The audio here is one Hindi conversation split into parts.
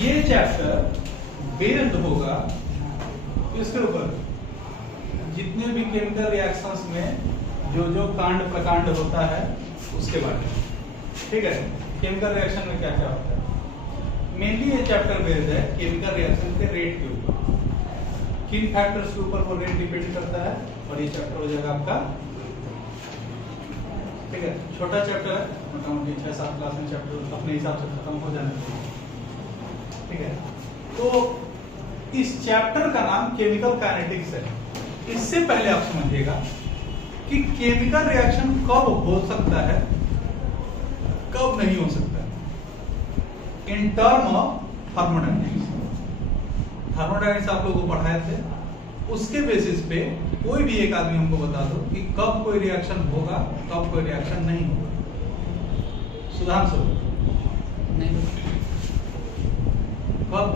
ये चैप्टर बेस्ड होगा इसके ऊपर, जितने भी केमिकल रिएक्शंस में जो जो कांड प्रकांड होता है उसके बारे में। ठीक है, केमिकल रिएक्शन में क्या क्या होता है। मेनली ये चैप्टर बेस्ड है केमिकल रिएक्शन के रेट के ऊपर, किन फैक्टर्स के ऊपर वो रेट डिपेंड करता है, और ये चैप्टर हो जाएगा आपका। ठीक है, छोटा चैप्टर है, मोटामोटी 6-7 क्लास में चैप्टर अपने हिसाब से खत्म हो जाना चाहिए। ठीक है, तो इस चैप्टर का नाम केमिकल काइनेटिक्स है। इससे पहले आप समझिएगा कि केमिकल रिएक्शन कब हो सकता है, कब नहीं हो सकता है, in term of thermodynamics. Thermodynamics आप लोगों को पढ़ाए थे, उसके बेसिस पे कोई भी एक आदमी हमको बता दो कि कब कोई रिएक्शन होगा, कब कोई रिएक्शन नहीं होगा। सुधांशु नहीं, कब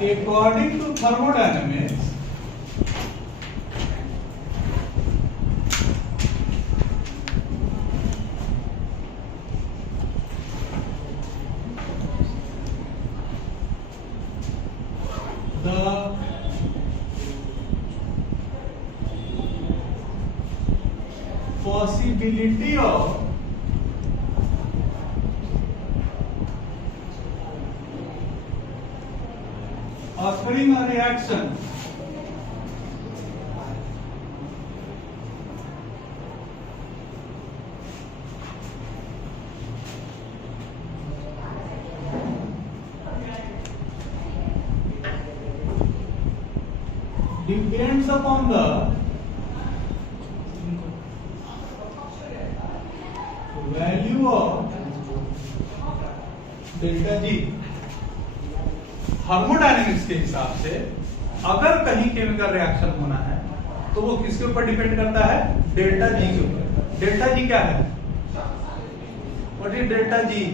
according to thermodynamics, the possibility of occurring a reaction depends upon the value of delta G. Thermodynamics के हिसाब से अगर कहीं केमिकल रिएक्शन होना है तो वो किसके ऊपर डिपेंड करता है, डेल्टा जी के ऊपर। डेल्टा जी क्या है, what is delta G?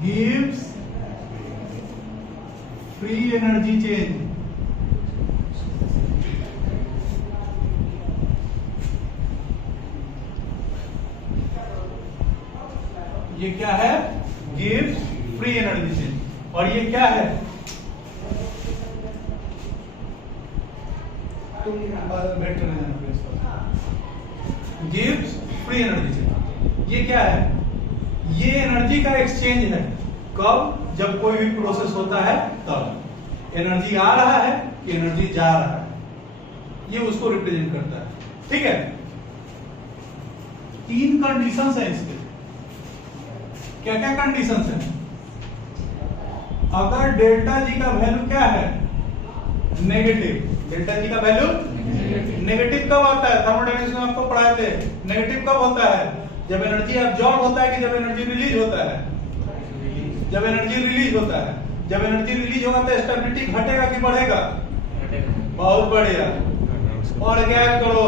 gives free energy change। ये क्या है, gives free energy change। और ये क्या है, तुम बैठ कर gives free energy change। ये क्या है, ये एनर्जी का एक्सचेंज है। कब, जब कोई भी प्रोसेस होता है तब एनर्जी आ रहा है कि एनर्जी जा रहा है, ये उसको रिप्रेजेंट करता है। ठीक है, 3 कंडीशंस हैं इसके। क्या क्या कंडीशंस हैं? अगर डेल्टा जी का वैल्यू क्या है, नेगेटिव। डेल्टा जी का वैल्यू नेगेटिव कब आता है, थर्मोडायनेमिक्स में आपको पढ़ाए थे। नेगेटिव कब होता है, जब एनर्जी अब्सॉर्ब होता है कि जब एनर्जी रिलीज होता है, जब एनर्जी रिलीज होता है। जब एनर्जी रिलीज होगा तो स्टेबिलिटी घटेगा कि बढ़ेगा, बहुत बढ़ेगा। और क्या करो,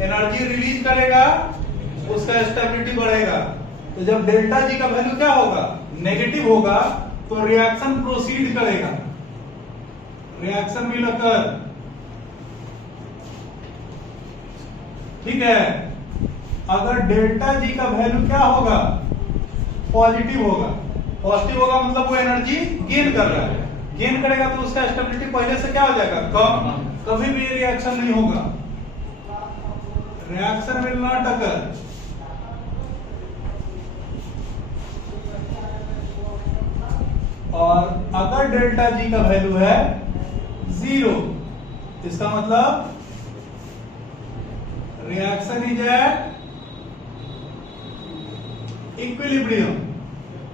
एनर्जी रिलीज करेगा उसका स्टेबिलिटी बढ़ेगा। तो जब डेल्टा जी का वैल्यू क्या होगा, नेगेटिव होगा, तो रिएक्शन प्रोसीड करेगा, रिएक्शन विल अकर। ठीक है, अगर डेल्टा जी का वैल्यू क्या होगा, पॉजिटिव होगा। पॉजिटिव होगा मतलब वो एनर्जी गेन कर रहा है, गेन करेगा तो उसका स्टेबिलिटी पहले से क्या हो जाएगा, कम। कभी भी रिएक्शन नहीं होगा, रिएक्शन विल नॉट अकर। और अगर डेल्टा जी का वैल्यू है 0, इसका मतलब reaction is at equilibrium.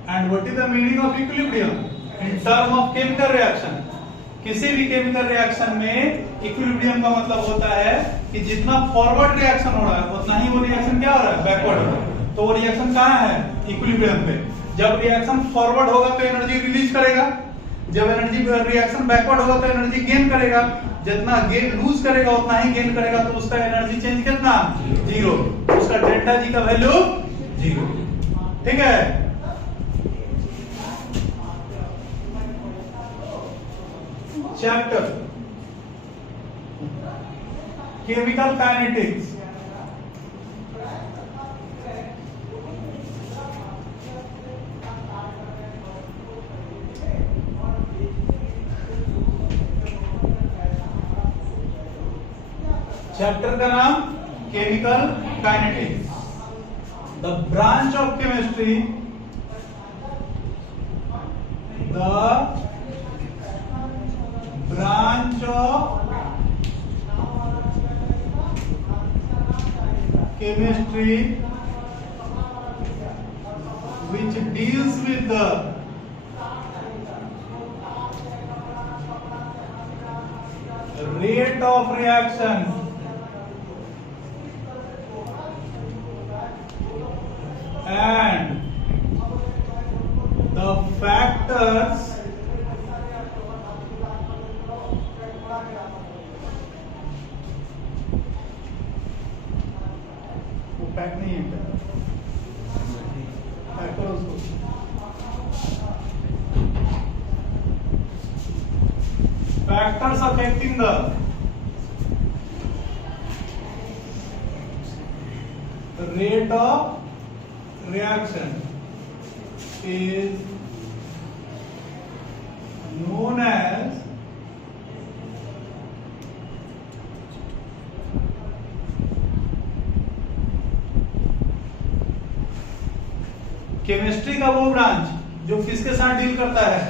And what is the meaning of equilibrium in term of chemical reaction? किसी भी केमिकल रिएक्शन में इक्विलिब्रियम का मतलब होता है कि जितना फॉरवर्ड रिएक्शन हो रहा है उतना ही वो रिएक्शन क्या हो रहा है, बैकवर्ड हो रहा है। तो वो रिएक्शन कहाँ है, इक्विलिब्रियम पे। जब रिएक्शन फॉरवर्ड होगा तो एनर्जी रिलीज करेगा, जब एनर्जी रिएक्शन बैकवर्ड होगा तो एनर्जी गेन करेगा। जितना गेन लूज करेगा उतना ही गेन करेगा, तो उसका एनर्जी चेंज कितना, 0। उसका डेल्टा जी का वैल्यू 0। ठीक है, चैप्टर केमिकल काइनेटिक्स, चैप्टर का नाम chemical kinetics. The branch of chemistry, the branch of chemistry which deals with the rate of reaction and the factors pack नहीं है, पैक करो उसको। Factors affecting the rate of reaction is known as chemistry का वो ब्रांच जो किसके साथ डील करता है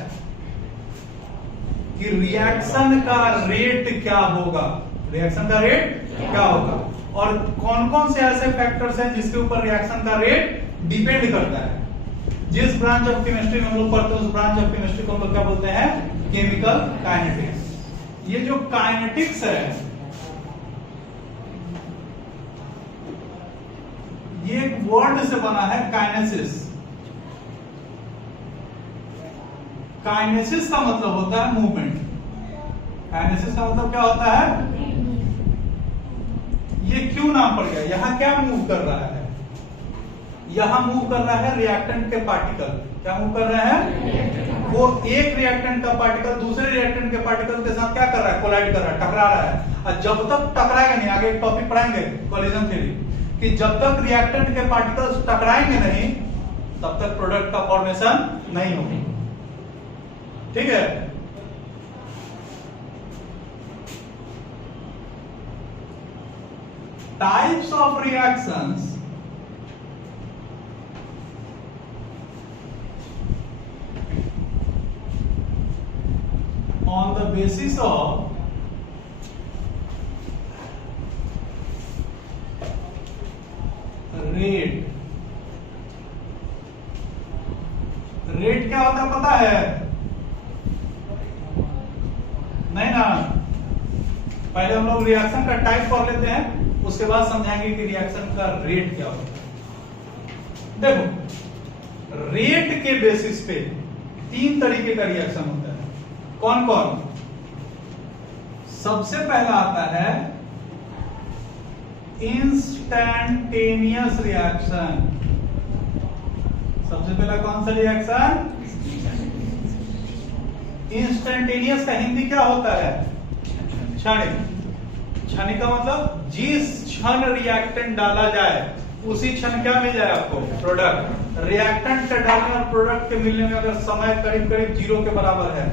कि रिएक्शन का रेट क्या होगा, रिएक्शन का रेट क्या होगा, और कौन कौन से ऐसे फैक्टर्स हैं जिसके ऊपर रिएक्शन का रेट डिपेंड करता है। जिस ब्रांच ऑफ केमिस्ट्री में हम लोग पढ़ते हैं उस ब्रांच ऑफ केमिस्ट्री को हम लोग क्या बोलते हैं, केमिकल काइनेटिक्स। ये जो काइनेटिक्स है ये एक वर्ड से बना है, काइनेसिस। काइनेसिस का मतलब होता है मूवमेंट। काइनेसिस का मतलब क्या होता है, ये क्यों नाम पड़ गया, यहां क्या मूव कर रहा है, यहां मूव कर रहा है रिएक्टेंट के पार्टिकल। क्या मूव कर रहे हैं, वो एक रिएक्टेंट का पार्टिकल दूसरे रिएक्टेंट के पार्टिकल के साथ क्या कर रहा है, कोलाइड कर रहा है, टकरा रहा है। और जब तक टकराएगा नहीं, आगे एक टॉपिक पढ़ाएंगे कोलिजन थ्योरी, कि जब तक रिएक्टेंट के पार्टिकल्स टकराएंगे नहीं तब तक प्रोडक्ट का फॉर्मेशन नहीं होगी। ठीक है, types of reactions on the basis of rate. Rate क्या होता है पता है, नहीं ना, पहले हम लोग रिएक्शन का टाइप पढ़ लेते हैं, उसके बाद समझाएंगे कि रिएक्शन का रेट क्या होता है। देखो, रेट के बेसिस पे तीन तरीके का रिएक्शन होता है। कौन कौन, सबसे पहला आता है इंस्टैंटेनियस रिएक्शन। सबसे पहला कौन सा रिएक्शन, इंस्टैंटेनियस का हिंदी क्या होता है, क्षणिक। क्षणिक का मतलब जिस क्षण रिएक्टेंट डाला जाए उसी क्षण क्या मिल जाए आपको, प्रोडक्ट। रिएक्टेंट के डालने और प्रोडक्ट के मिलने में अगर समय करीब करीब 0 के बराबर है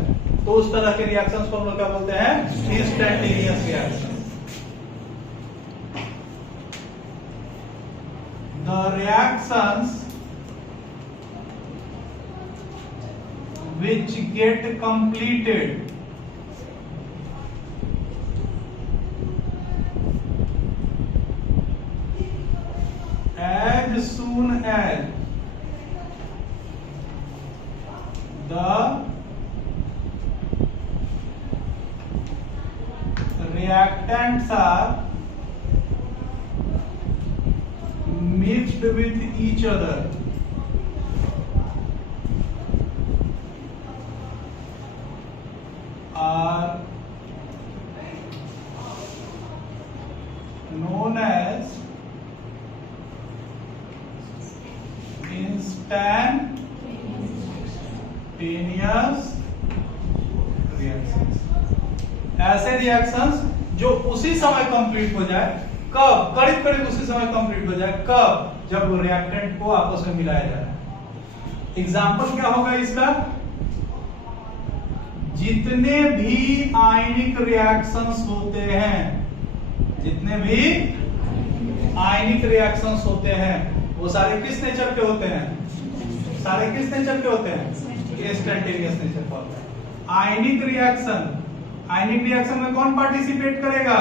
तो उस तरह के रिएक्शंस को हम लोग क्या बोलते हैं, instantaneous reaction. The reactions which get completed as soon as the reactants are mixed with each other are known as instantaneous reactions, ऐसे रिएक्शंस जो उसी समय कंप्लीट हो जाए। कब? करीब करीब उसी समय कंप्लीट हो जाए। कब? जब रिएक्टेंट को आपस में मिलाया जाए। एग्जाम्पल क्या होगा इसका? जितने भी आयनिक रिएक्शंस होते हैं, जितने भी आयनिक रिएक्शंस होते हैं, वो सारे किस नेचर के होते हैं? सारे किस नेचर के होते हैं? इंस्टैंटेनियस नेचर का होता है। आयनिक रिएक्शन में कौन पार्टिसिपेट करेगा?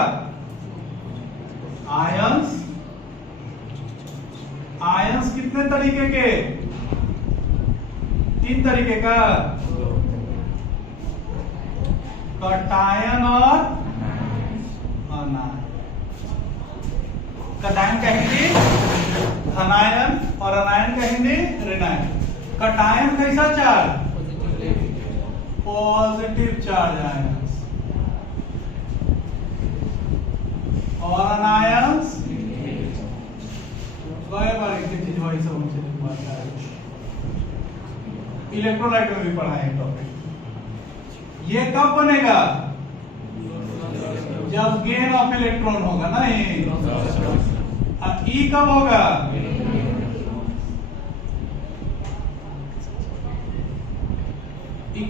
आयंस कितने तरीके के? 3 तरीके का, कटायन और अनायन। कटायन कहेंगे धनायन और अनायन कहेंगे ऋणायन। कटायन कैसा चार्ज? पॉजिटिव चार्ज आयंस, और अनायंस इलेक्ट्रोलाइट में भी पढ़ा है टॉपिक। ये कब बनेगा? जब गेन ऑफ इलेक्ट्रॉन होगा ना। ये ई कब होगा? ई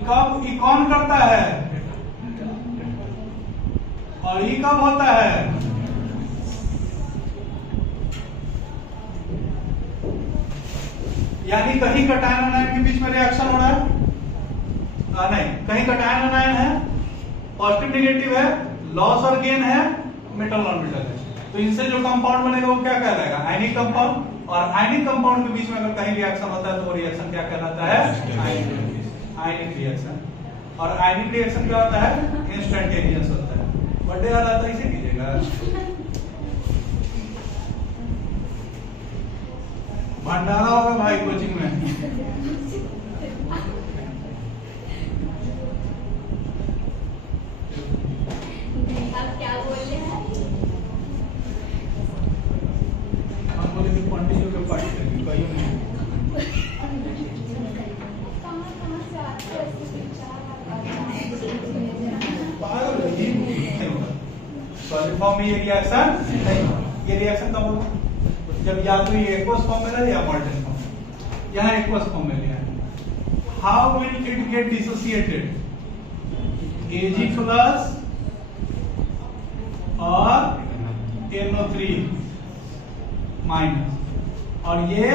कौन करता है? और ई कब होता है? यानी कहीं कटायन अनायन के बीच में रिएक्शन हो रहा है? नहीं, कहीं कटायन अनायन है, पॉजिटिव नेगेटिव है, लॉस और गेन है, मेटल और मेटल है। तो इनसे जो कंपाउंड बनेगा वो क्या कहलाएगा? Ionic compound. और आयनिक कंपाउंड के बीच में अगर कहीं रिएक्शन होता है तो वो रिएक्शन क्या कहलाता है? आयनिक रिएक्शन। और आयनिक रिएक्शन क्या होता है? इंस्टैंटेनियस होता है। बर्थडे याद आता है, इसे कीजिएगा। भंडारा होगा भाई कोचिंग में। आप क्या बोल रहे हैं? हम बोले कि पंडित जी के पार्टी करेंगे, कहियो नहीं। कहाँ से आते हैं ऐसे विचार? पागल है, ये नहीं होगा। सॉलिड फॉर्म में ये रिएक्शन नहीं होगा। ये रिएक्शन कब होगा? जब या तो ये एक्वस फॉर्म में रहे या मॉल्टन फॉर्म। यहाँ एक्वस फॉर्म में लिया है। How will it get dissociated? Ag plus और NO3 माइनस, और ये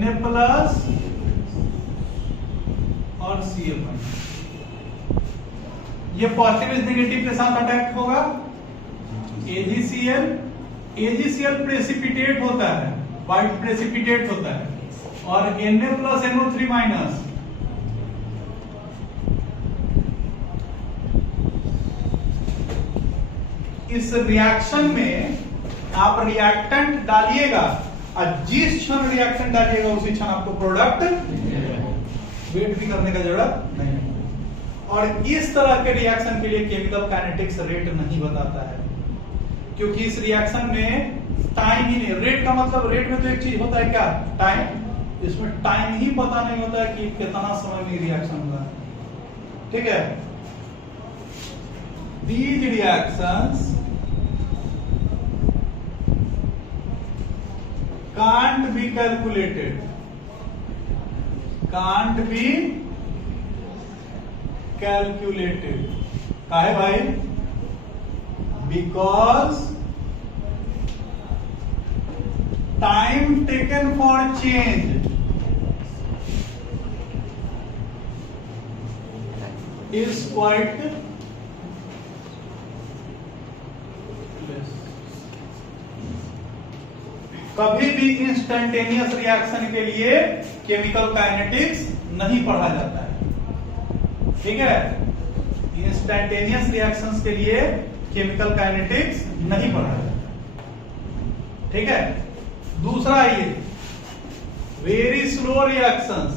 Na प्लस और Cl माइनस। ये पॉजिटिव नेगेटिव के साथ अटैक होगा। AgCl प्रेसिपिटेट होता है, व्हाइट प्रेसिपिटेट होता है, और Na प्लस NO3 माइनस इस रिएक्शन में आप रिएक्टेंट डालिएगा, और जिस क्षण रिएक्टेंट डालिएगा उसी क्षण आपको प्रोडक्ट वेट भी करने का जरूरत नहीं। और इस तरह के रिएक्शन के लिए केमिकल काइनेटिक्स रेट नहीं बताता है, क्योंकि इस रिएक्शन में टाइम ही नहीं। रेट का मतलब, रेट में तो एक चीज होता है क्या? टाइम। इसमें टाइम ही पता नहीं होता है कि कितना समय में रिएक्शन होगा। ठीक है। These reactions can't be calculated. Can't be calculated. काहे भाई? Because time taken for change is quite less. कभी भी इंस्टैंटेनियस रिएक्शन के लिए केमिकल काइनेटिक्स नहीं पढ़ा जाता है। ठीक है। इंस्टैंटेनियस रिएक्शंस के लिए केमिकल काइनेटिक्स नहीं पढ़ा जाता। ठीक है। दूसरा ये वेरी स्लो रिएक्शंस।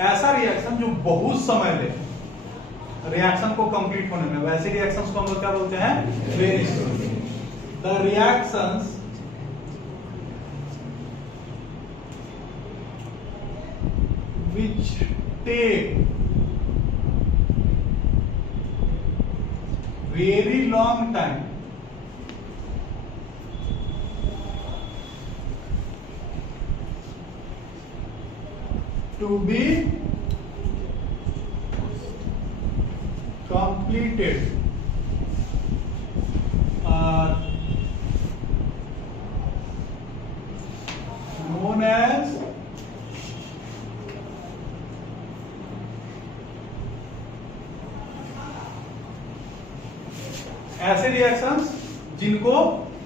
ऐसा रिएक्शन जो बहुत समय ले रिएक्शन को कंप्लीट होने में, वैसे रिएक्शंस को हम लोग क्या बोलते हैं? Very slow. The reactions which take very long time to be completed are known as ऐसे रिएक्शंस जिनको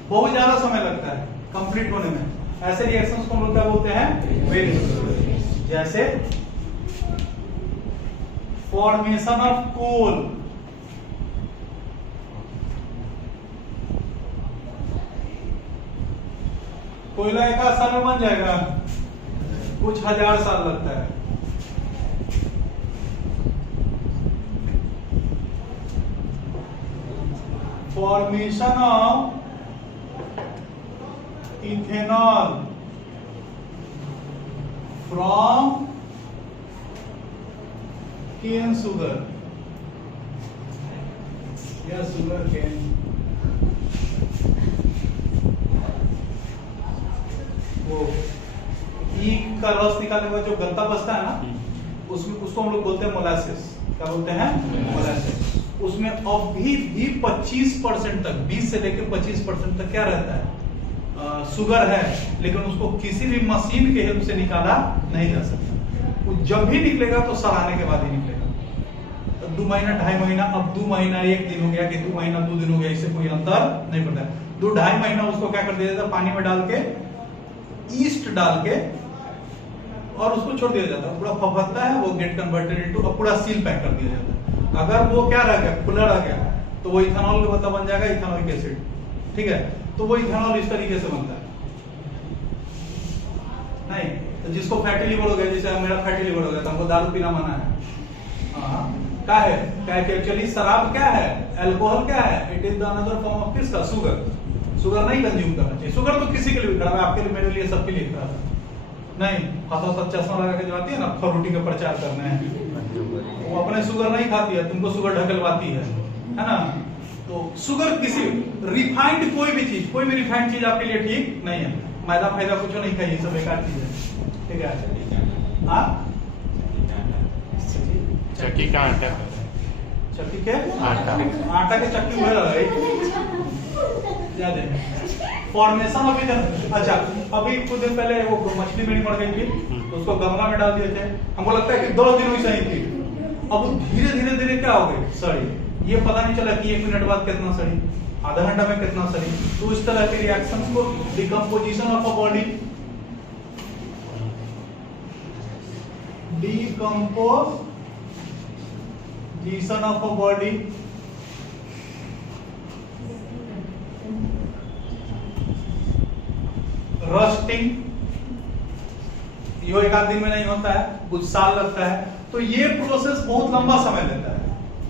बहुत ज्यादा समय लगता है कंप्लीट होने में, ऐसे रिएक्शंस को हम लोग क्या बोलते हैं? Very slow. जैसे फॉर्मेशन ऑफ कोल, कोयला एक आध साल में बन जाएगा, कुछ हजार साल लगता है। Formation of ethanol from cane sugar या सुगर केन, वो ईख का रस निकालने के बाद जो गत्ता बचता है ना, उसमें उसको हम लोग बोलते हैं मोलासिस। क्या बोलते हैं? मोलासिस। उसमें अब भी 25% तक, 20 से लेकर 25% तक क्या रहता है? शुगर है, लेकिन उसको किसी भी मशीन के हेल्प से निकाला नहीं जा सकता। वो जब भी निकलेगा तो सड़ाने के बाद ही निकलेगा। तो 2 महीना 2.5 महीना, अब 2 महीना 1 दिन हो गया कि 2 महीना 2 दिन हो गया, इससे कोई अंतर नहीं पड़ता है। 2-2.5 महीना उसको क्या कर दिया जाता है? पानी में डाल के, ईस्ट डाल के, और उसको छोड़ दिया जाता है। पूरा फफकता है, वो गेट कन्वर्टेड इनटू, अब पूरा सील पैक कर दिया जाता है। अगर वो क्या रह गया? खुला रह गया, तो वो इथेनॉल का बता बन जाएगा, इथेनॉलिक एसिड। ठीक है, तो वो इथेनॉल इस तरीके से बनता है। नहीं तो जिसको फैटी लिवर हो गया, जैसे मेरा फैटी लिवर हो गया था, हमको दारू पीना मना है। क्या है? क्या कि एक्चुअली शराब क्या है? अल्कोहल क्या है? It is the another form of किसका? शुगर। शुगर नहीं कंज्यूम करना चाहिए। शुगर तो किसी के लिए भी खराब है, आपके लिए, मेरे लिए, सबके लिए खराब है। नहीं, हाथों से चश्मा लगा के जो आती है ना फरूटी का प्रचार करने हैं, वो अपने शुगर नहीं खाती है, तुमको शुगर ढकेलवाती है ना? तो शुगर किसी रिफाइंड, कोई भी चीज, कोई भी रिफाइंड चीज आपके लिए ठीक नहीं है। मैदा फैदा कुछ नहीं खाइए, सब बेकार चीज है। ठीक है? हाँ, चक्की का आटा, चक्की के आटा, आटा के चक्की हुए रहा ज्यादा फॉर्मेशन अभी तक। अच्छा, अभी कुछ दिन पहले वो मछली मेरी मर गई थी, तो उसको गमला में डाल दिए थे। हमको लगता है कि 2 दिन वैसा ही थी। अब धीरे धीरे धीरे क्या हो गई? सड़ी। ये पता नहीं चला कि 1 मिनट बाद कितना सड़ी, आधा घंटा में कितना सड़ी। तो इस तरह के रिएक्शंस को decomposition of a body, decomposition of a body, rusting, ये 1 आध दिन में नहीं होता है, कुछ साल लगता है। तो ये प्रोसेस बहुत लंबा समय लेता है।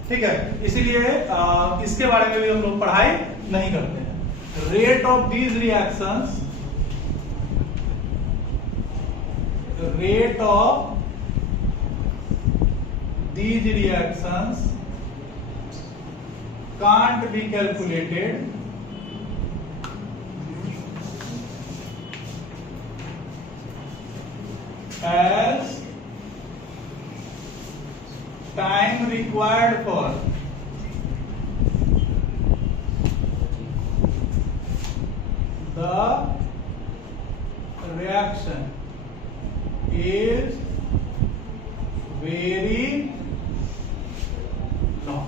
ठीक है, इसीलिए इसके बारे में भी हम लोग पढ़ाई नहीं करते हैं। Rate of these reactions, rate of these reactions can't be calculated as time required for the reaction is very long।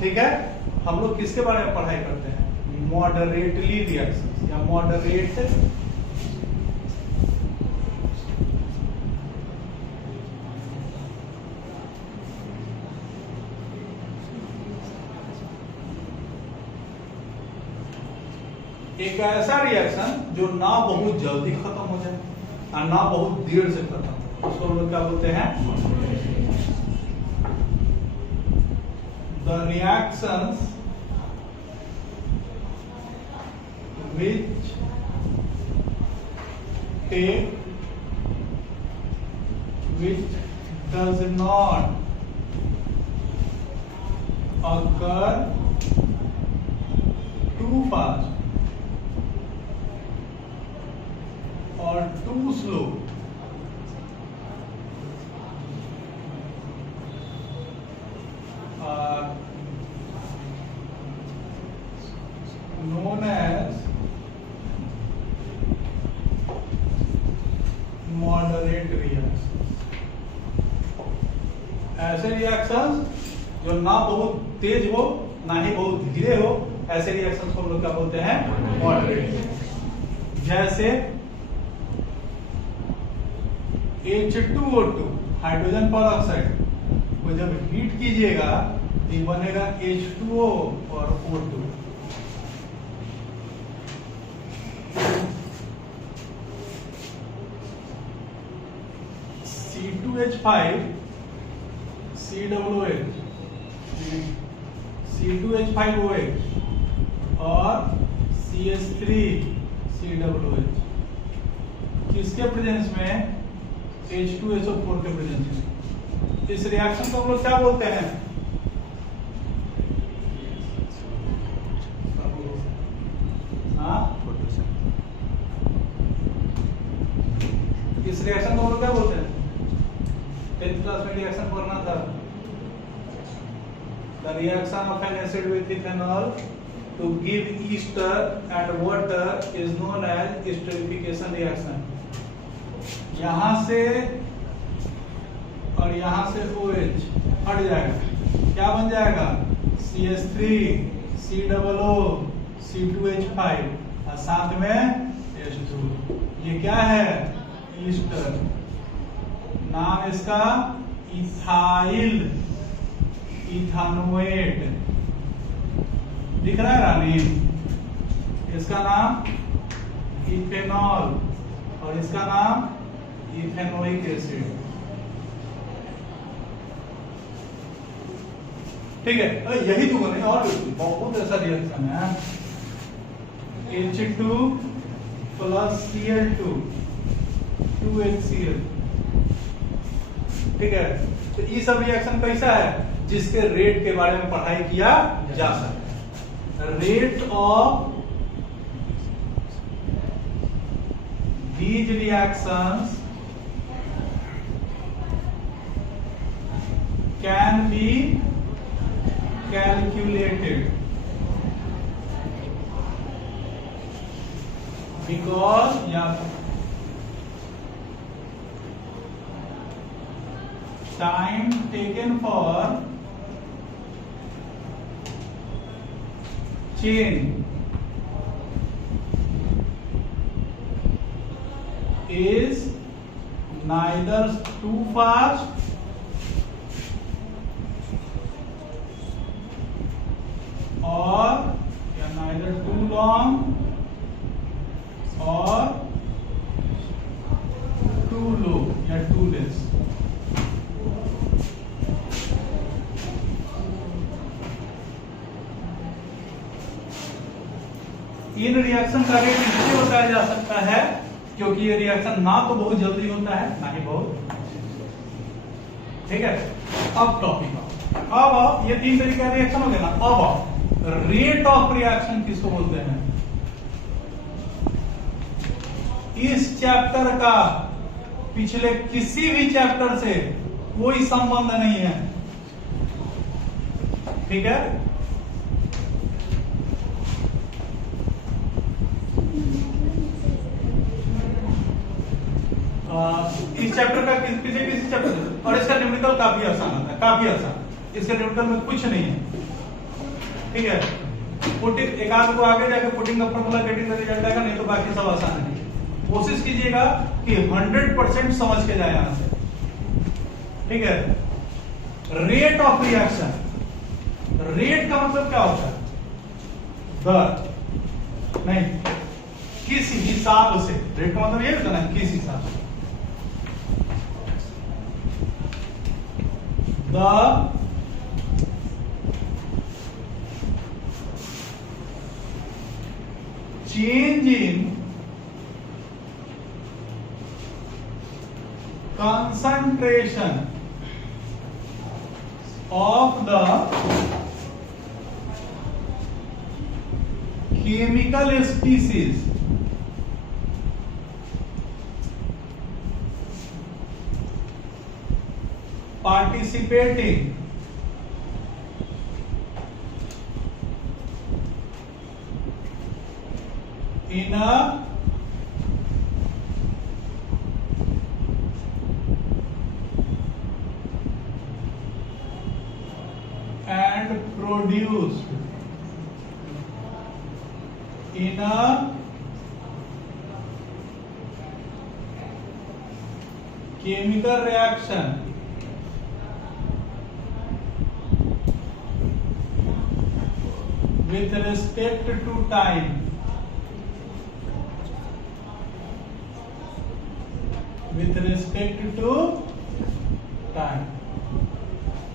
ठीक है, हम लोग किसके बारे में पढ़ाई करते हैं? मॉडरेटली रिएक्शंस या मॉडरेट एक ऐसा रिएक्शन जो ना बहुत जल्दी खत्म हो जाए और ना बहुत देर से खत्म हो। उसको हम लोग क्या बोलते हैं? The reactions which does not occur too fast or too slow are known as moderate reactions. ऐसे रिएक्शंस जो ना बहुत तेज हो ना ही बहुत धीरे हो, ऐसे रिएक्शंस को हम लोग क्या बोलते हैं? मॉडरेट। जैसे H2O2 हाइड्रोजन पर ऑक्साइड को जब हीट कीजिएगा तो ये बनेगा H2O और O2। C2H5 COOH C2H5OH और CH3 COOH किसके प्रेजेंस में? H2SO4 के प्रेजेंस में। इस रिएक्शन को हम लोग क्या बोलते हैं? इस रिएक्शन को हम लोग क्या बोलते हैं? 10th क्लास में रिएक्शन पढ़ना था। The reaction of an acid with ethanol to give ester and water is known as esterification reaction. यहाँ से और यहाँ से OH हट जाएगा, क्या बन जाएगा? CH3 COO C2H5 और साथ में H2। ये क्या है? ईस्टर। नाम इसका इथाइल इथानोएट दिख रहा है रानी? इसका नाम इथेनॉल और इसका नाम इथेनोइक एसिड। ठीक है, यही तो बने और बहुत ऐसा रिएक्शन है। H2 plus Cl2 2HCl। ठीक है, तो ये सब रिएक्शन कैसा है? जिसके रेट के बारे में पढ़ाई किया जा सकता है। Rate of these reactions can be calculated because time taken for chain is neither too fast or neither too long or too low या too less। इन रिएक्शन का रेट इसलिए बताया जा सकता है क्योंकि ये रिएक्शन ना तो बहुत जल्दी होता है ना ही बहुत। ठीक है, अब टॉपिक अब ये 3 तरीके का रिएक्शन हो गया ना। अब रेट ऑफ रिएक्शन किसको बोलते हैं? इस चैप्टर का पिछले किसी भी चैप्टर से कोई संबंध नहीं है। ठीक है, इस चैप्टर का किसी चैप्टर से, और इसका न्यूमेरिकल काफी आसान आता है, काफी आसान। इसके न्यूमेरिकल में कुछ नहीं है। ठीक है, पुटिंग एक आध को आगे जाके पुटिंग का फॉर्मूला गेटिंग का रिजल्ट आएगा, नहीं तो बाकी सब आसान है। कोशिश कीजिएगा कि 100% समझ के जाए यहां से। ठीक है, रेट ऑफ रिएक्शन, रेट का मतलब क्या होता है? दर नहीं, किस हिसाब से। रेट का मतलब ये होता है ना, किस हिसाब से। the change in concentration of the chemical species participating in a and produced in a chemical reaction with respect to time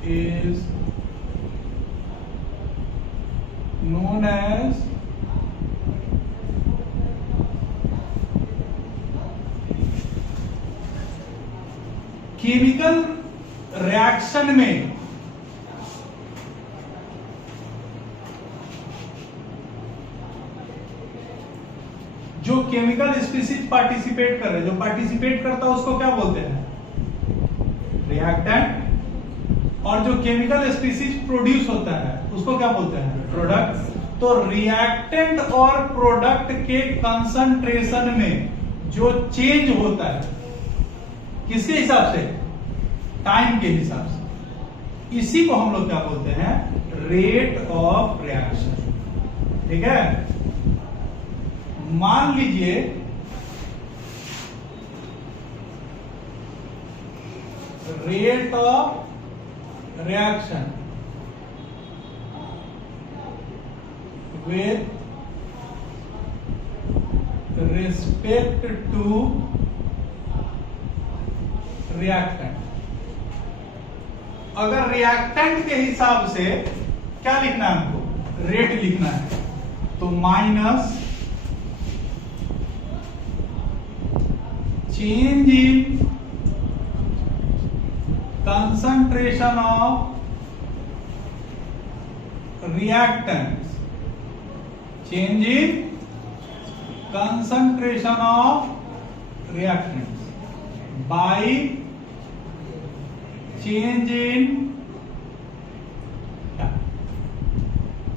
is known as chemical reaction में जो केमिकल स्पीसीज पार्टिसिपेट कर रहे हैं, जो पार्टिसिपेट करता है उसको क्या बोलते हैं? रिएक्टेंट। और जो केमिकल स्पीसीज प्रोड्यूस होता है उसको क्या बोलते हैं? प्रोडक्ट। तो रिएक्टेंट और प्रोडक्ट के कंसंट्रेशन में जो चेंज होता है किसके हिसाब से? टाइम के हिसाब से। इसी को हम लोग क्या बोलते हैं? Rate of reaction. ठीक है, मान लीजिए rate of reaction with respect to reactant। अगर रिएक्टेंट के हिसाब से क्या लिखना है हमको? रेट लिखना है। तो minus change in concentration of reactants, change in concentration of reactants by change in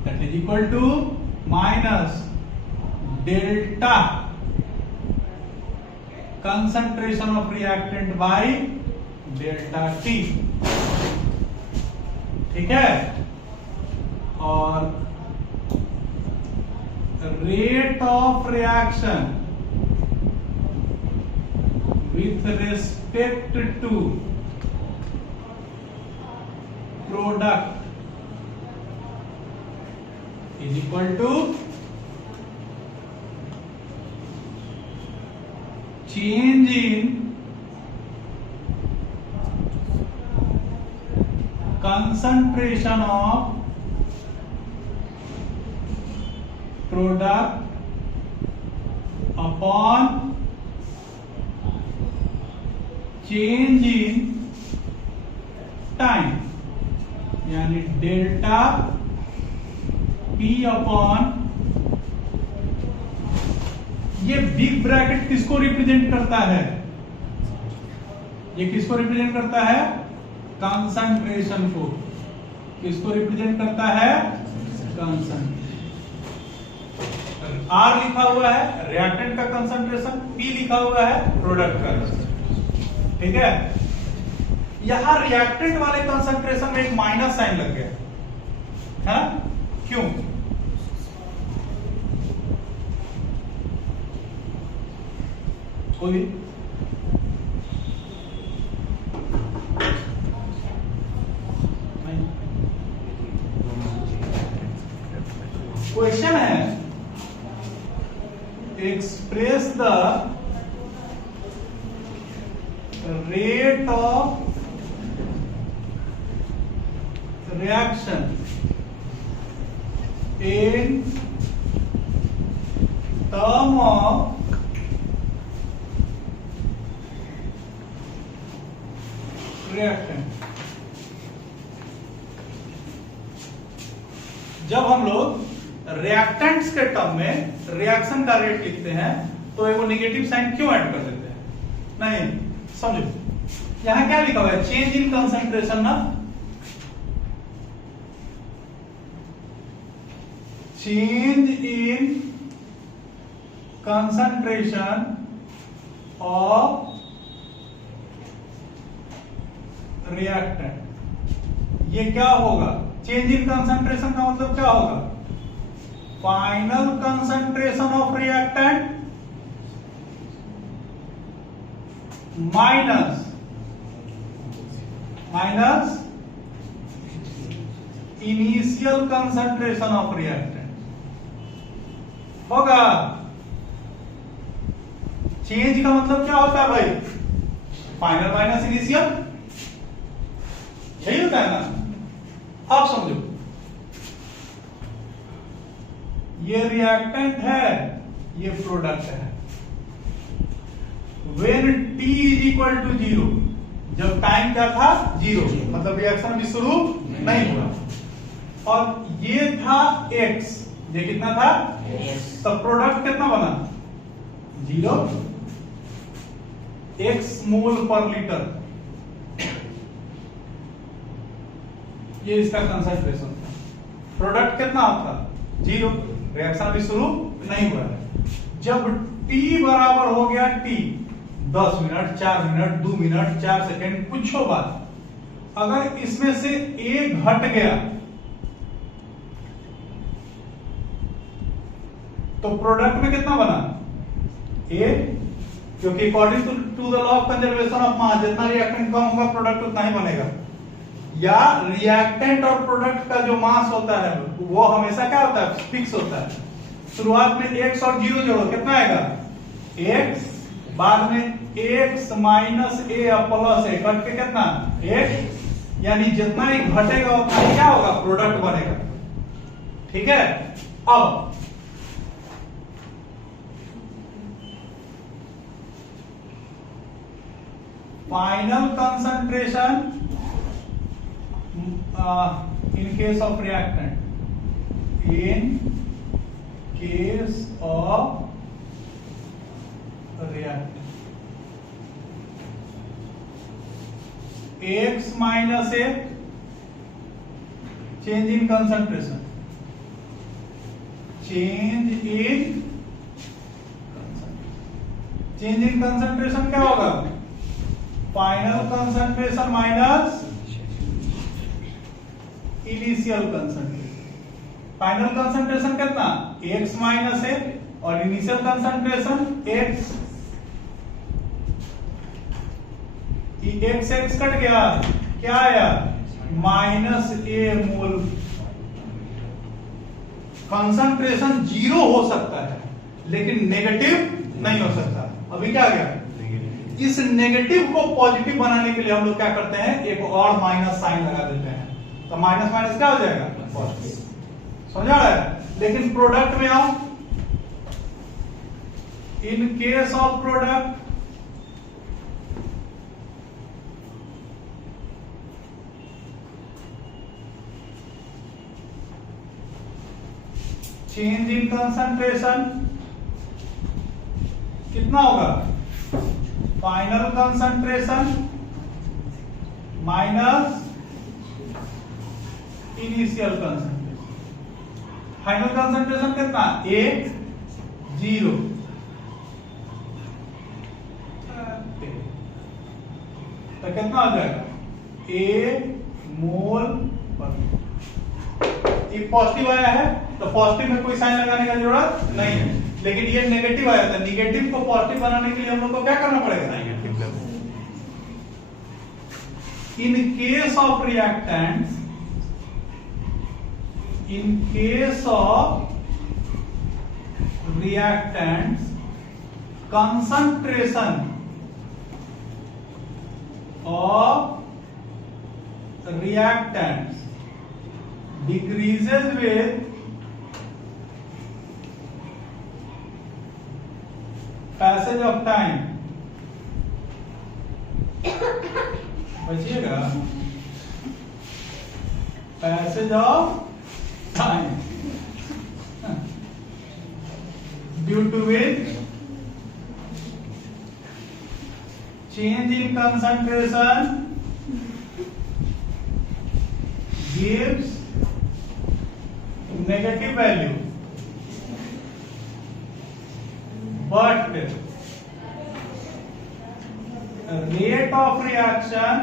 that is equal to minus delta concentration of reactant by delta T। ठीक है, और rate of reaction with respect to product is equal to change in concentration of product upon change in time, यानी डेल्टा P अपॉन, ये बिग ब्रैकेट किसको रिप्रेजेंट करता है? ये किसको रिप्रेजेंट करता है? कंसंट्रेशन को। किसको रिप्रेजेंट करता है? कंसंट्रेशन। R लिखा हुआ है रिएक्टेंट का कंसंट्रेशन, P लिखा हुआ है प्रोडक्ट का कंसंट्रेशन। ठीक है, यहां रिएक्टेंट वाले कंसंट्रेशन में एक माइनस साइन लग गया है, क्यों? कोई क्वेश्चन है, express the rate of reaction in term of reactant। जब हम लोग रिएक्टेंट्स के टर्म में रिएक्शन का रेट लिखते हैं तो एक नेगेटिव साइन क्यों ऐड कर देते हैं? नहीं समझो, यहां क्या लिखा हुआ है? चेंज इन कंसंट्रेशन ना, change in concentration of reactant. ये क्या होगा? चेंज इन कंसंट्रेशन का मतलब क्या होगा? Final concentration of reactant minus initial concentration of reactant होगा। चेंज का मतलब क्या होता है भाई? फाइनल माइनस इनिशियल, यही होता है ना। आप समझो, ये रिएक्टेंट है, ये प्रोडक्ट है। When t is equal to 0, जब टाइम क्या था? 0, मतलब रिएक्शन अभी शुरू नहीं हुआ। और ये था x, ये कितना था? तब प्रोडक्ट कितना बना? 0 x मोल पर लीटर, ये इसका कंसंट्रेशन था। प्रोडक्ट कितना होता? 0, रिएक्शन अभी शुरू नहीं हुआ है। जब t बराबर हो गया t, 10 minute, 4 minute, 2 minute, 4 second, कुछ हो बात, अगर इसमें से a घट गया तो प्रोडक्ट में कितना बना? a, क्योंकि according to the law of conservation of mass, जितना रिएक्टेंट कम होगा प्रोडक्ट उतना ही बनेगा। या रिएक्टेंट और प्रोडक्ट का जो मास होता है वो हमेशा क्या होता है? फिक्स होता है। शुरुआत में x और 0 जोड़ो, कितना आएगा? x, बाद में x minus a plus a, cut के कितना? x, यानी जितना ही घटेगा उतना ही क्या होगा? प्रोडक्ट बनेगा। ठीक है। अब final concentration in case of reactant, in case of reactant, x minus a, change in concentration, change in concentration क्या होगा? Final concentration minus initial concentration. Final concentration कितना? x माइनस a, और initial concentration x। x cut गया, क्या आया? Minus a mole. कंसंट्रेशन 0 हो सकता है लेकिन नेगेटिव नहीं हो सकता। अभी क्या आ गया? इस नेगेटिव को पॉजिटिव बनाने के लिए हम लोग क्या करते हैं? एक और माइनस साइन लगा देते हैं, तो माइनस माइनस क्या हो जाएगा? पॉजिटिव। समझा रहा है? लेकिन प्रोडक्ट में आओ, in case of product, change in concentration कितना होगा? Final concentration minus initial concentration. Final concentration कितना? 1, 0। तो कितना हो जाएगा? a मोल पर। ये पॉजिटिव आया है तो पॉजिटिव में कोई साइन लगाने का जरूरत नहीं है, लेकिन ये नेगेटिव आया था। नेगेटिव को पॉजिटिव बनाने के लिए हम लोग को क्या करना पड़ेगा? In case of reactants, in case of reactants, concentration of reactants decreases with passage of time, बचिएगा, passage of time, due to which change in concentration gives negative value, but rate of reaction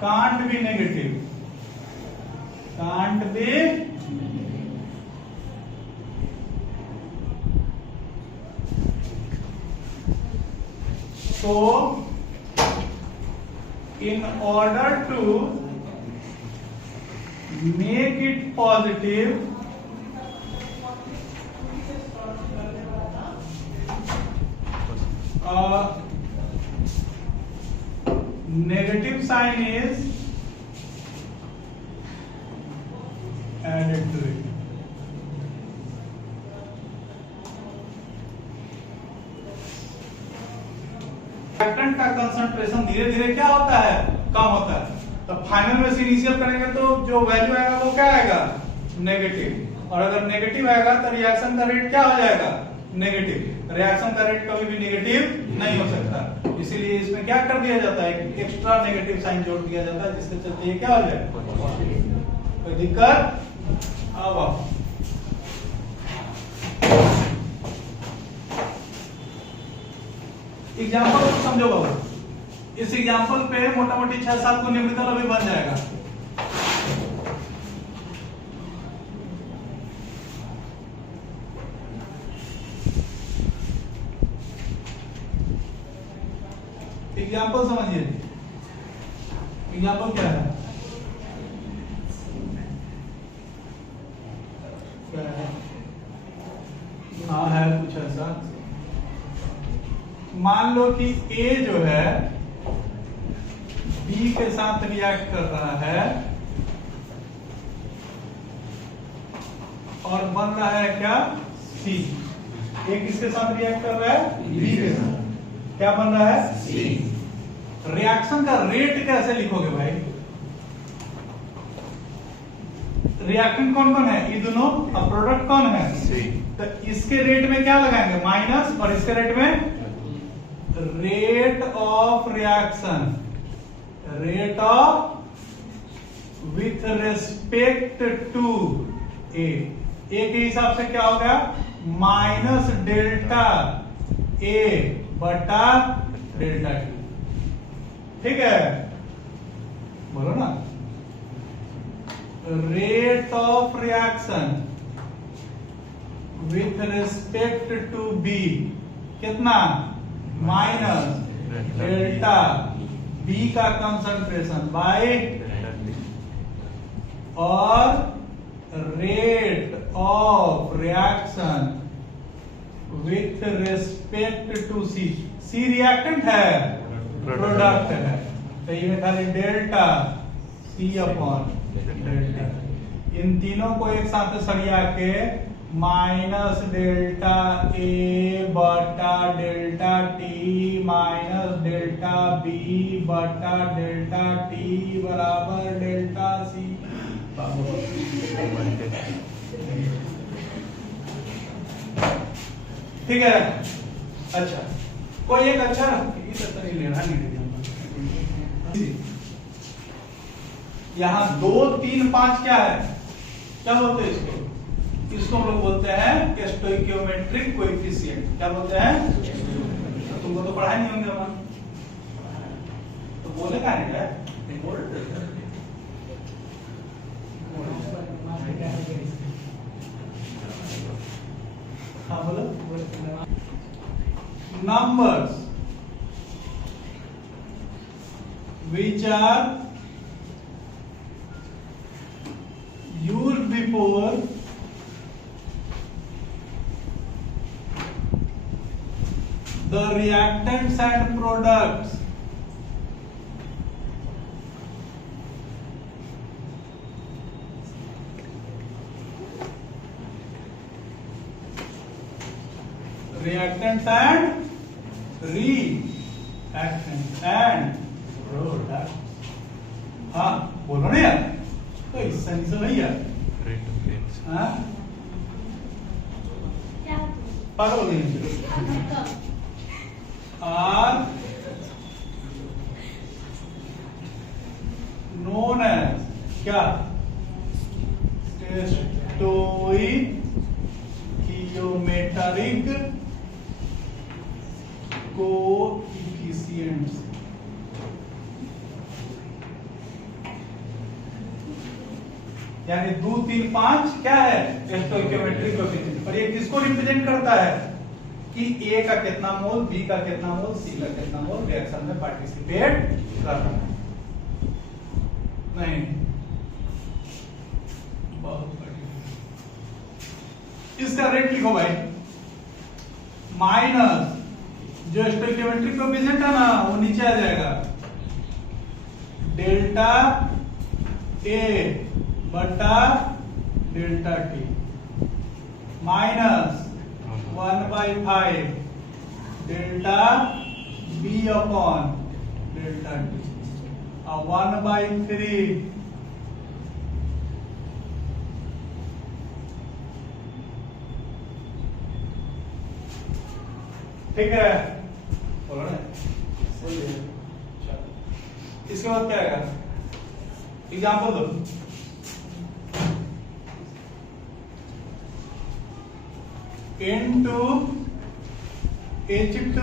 can't be negative, can't be so in order to make it positive, negative sign is added to it. Reactant का कंसंट्रेशन धीरे धीरे क्या होता है, कम होता है, तो फाइनल में से इनिशियल करेंगे तो जो वैल्यू आएगा वो क्या आएगा, नेगेटिव, और अगर नेगेटिव आएगा तो रिएक्शन का रेट क्या हो जाएगा, नेगेटिव। रिएक्शन का रेट कभी भी नेगेटिव नहीं हो सकता, इसीलिए इसमें क्या कर दिया जाता है, एक्स्ट्रा नेगेटिव साइन जोड़ दिया जाता है, जिसके चलते ये क्या हो जाए, कोई दिक्कत। अब आप एग्जाम्पल को समझो बाबू, इस एग्जाम्पल पे मोटा मोटी 6-7 को न्यूमेरिकल अभी बन जाएगा। एग्जाम्पल समझिए, एग्जाम्पल क्या है, हाँ है कुछ ऐसा, मान लो कि A जो है B के साथ रिएक्ट कर रहा है और बन रहा है क्या, C। A किसके साथ रिएक्ट कर रहा है, B के साथ, क्या बन रहा है, C। रिएक्शन का रेट कैसे लिखोगे भाई, रिएक्टेंट कौन कौन है, ये दोनों, अब प्रोडक्ट कौन है, C। तो इसके रेट में क्या लगाएंगे, माइनस, और इसके रेट में rate of reaction, rate of with respect to A, A के हिसाब से क्या होगा, माइनस डेल्टा ए बटा डेल्टा टी, ठीक है, बोलो ना, rate of reaction with respect to B कितना, माइनस डेल्टा बी का कंसंट्रेशन बाय, और rate of reaction with respect to C, C reactant है, प्रोडक्ट है, तो ये खाली डेल्टा सी अपॉन डेल्टा, इन तीनों को एक साथ सरिया के माइनस डेल्टा ए बटा delta t minus delta B बटा डेल्टा टी बराबर डेल्टा सी, ठीक है। अच्छा, कोई एक अच्छा नहीं लेना, यहाँ 2, 3, 5 क्या है, क्या बोलते हैं इसको, इसको हम लोग बोलते हैं स्टोइकियोमेट्रिक कोएफिशिएंट, क्या बोलते हैं, तो तुमको तो पढ़ाई नहीं होंगे वहां, तो बोले का नहीं है, हाँ बोलो, numbers which are used before the reactants and products reactants and reactants and product. हाँ बोलो ना यार, तो इससे नहीं समझ यार। हाँ क्या पागल नहीं are known as क्या? Stoichiometric coefficients. यानी 2 3 5 क्या है? Stoichiometric coefficient. और ये किसको रिप्रेजेंट करता है कि ए का कितना मोल, बी का कितना मोल, सी का कितना मोल रिएक्शन में पार्टिसिपेट कर रहा है। नहीं बहुत बढ़िया। इसका रेट लिखो भाई, माइनस जो स्टोइकियोमेट्रिक कोएफिशिएंट है ना वो नीचे आ जाएगा, डेल्टा ए बटा delta t minus 1/5 delta B upon delta t और 1/3 ठीक है, बोलो ना सही है। चलो इसके बाद क्या आएगा? एग्जाम्पल दो। N2 H2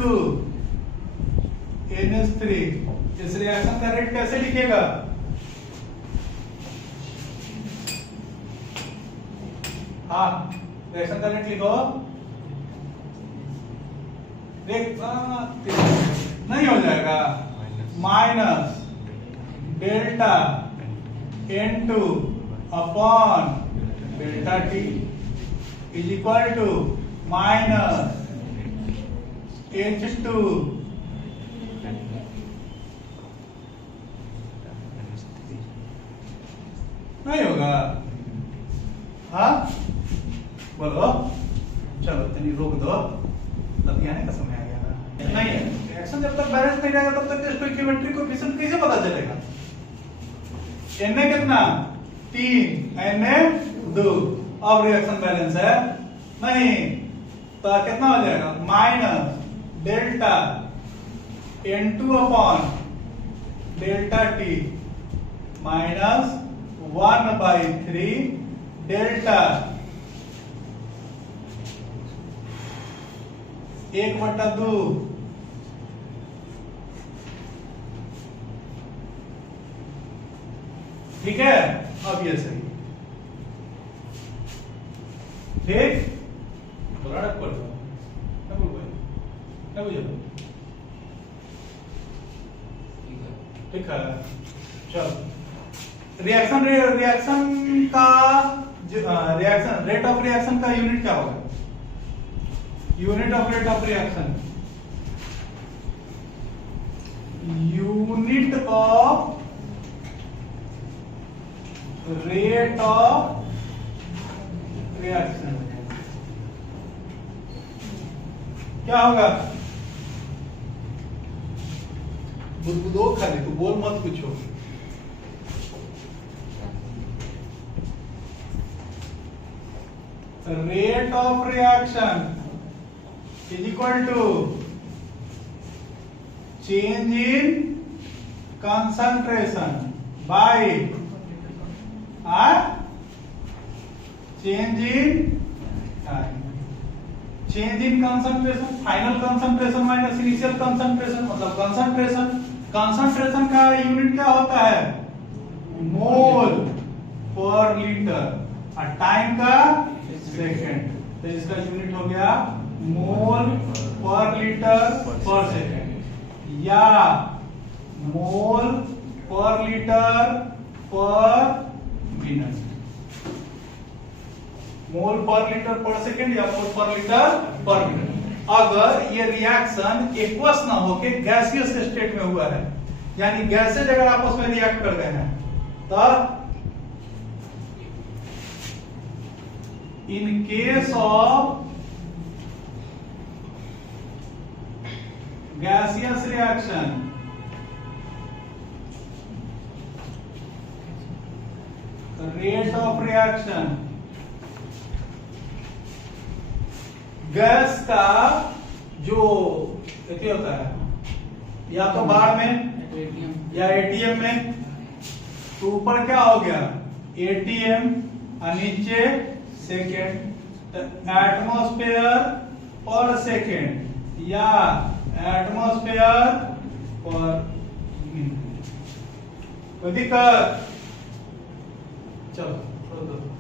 NH3, इस रिएक्शन का रेट कैसे लिखेगा? हाँ रिएक्शन का रेट लिखो। देख नहीं हो जाएगा, minus delta N2 upon delta T is equal to minus H2 नहीं होगा। हाँ बोलो, चलो तनी रोक दो, लतियाने का समय आ गया। नहीं है रिएक्शन जब तक बैलेंस नहीं रहेगा तब तक स्टोइकियोमेट्रिक कोएफिशिएंट कैसे पता चलेगा? Na कितना 3 Na 2, अब रिएक्शन बैलेंस है नहीं, तो कितना हो जाएगा? Minus delta N2 upon delta T minus 1/3 delta 1/2 ठीक है। अब ये सही ठीक बोला ना, बोल ना बोल भाई ना बुझे ठीक है। चलो रिएक्शन का रिएक्शन रेट ऑफ रिएक्शन का यूनिट क्या होगा? Unit of rate of reaction, unit of rate of reaction क्या होगा? बुदबुदो खाली, तू बोल मत पूछो। Rate of reaction is equal to change in concentration by change in time. Change in concentration, final concentration minus initial concentration, मतलब कंसंट्रेशन का यूनिट क्या होता है? मोल पर लीटर, और टाइम का सेकेंड, तो इसका यूनिट हो गया मोल पर लीटर पर सेकेंड या मोल पर लीटर पर मिनट। मोल पर लीटर पर सेकेंड या मोल पर लीटर पर मिनट। अगर ये रिएक्शन एक्वस ना होके गैसियस स्टेट में हुआ है, यानी गैसेज अगर आपस में रिएक्ट कर गए हैं, तब in case of reaction, rate of reaction, gas का जो होता है या तो बाढ़ में या एटीएम में, तो ऊपर क्या हो गया एटीएम और नीचे सेकेंड, एटमॉस्फेयर पर सेकेंड या एटमॉस्फेयर पर मिनट। कोई दिक्कत? चलो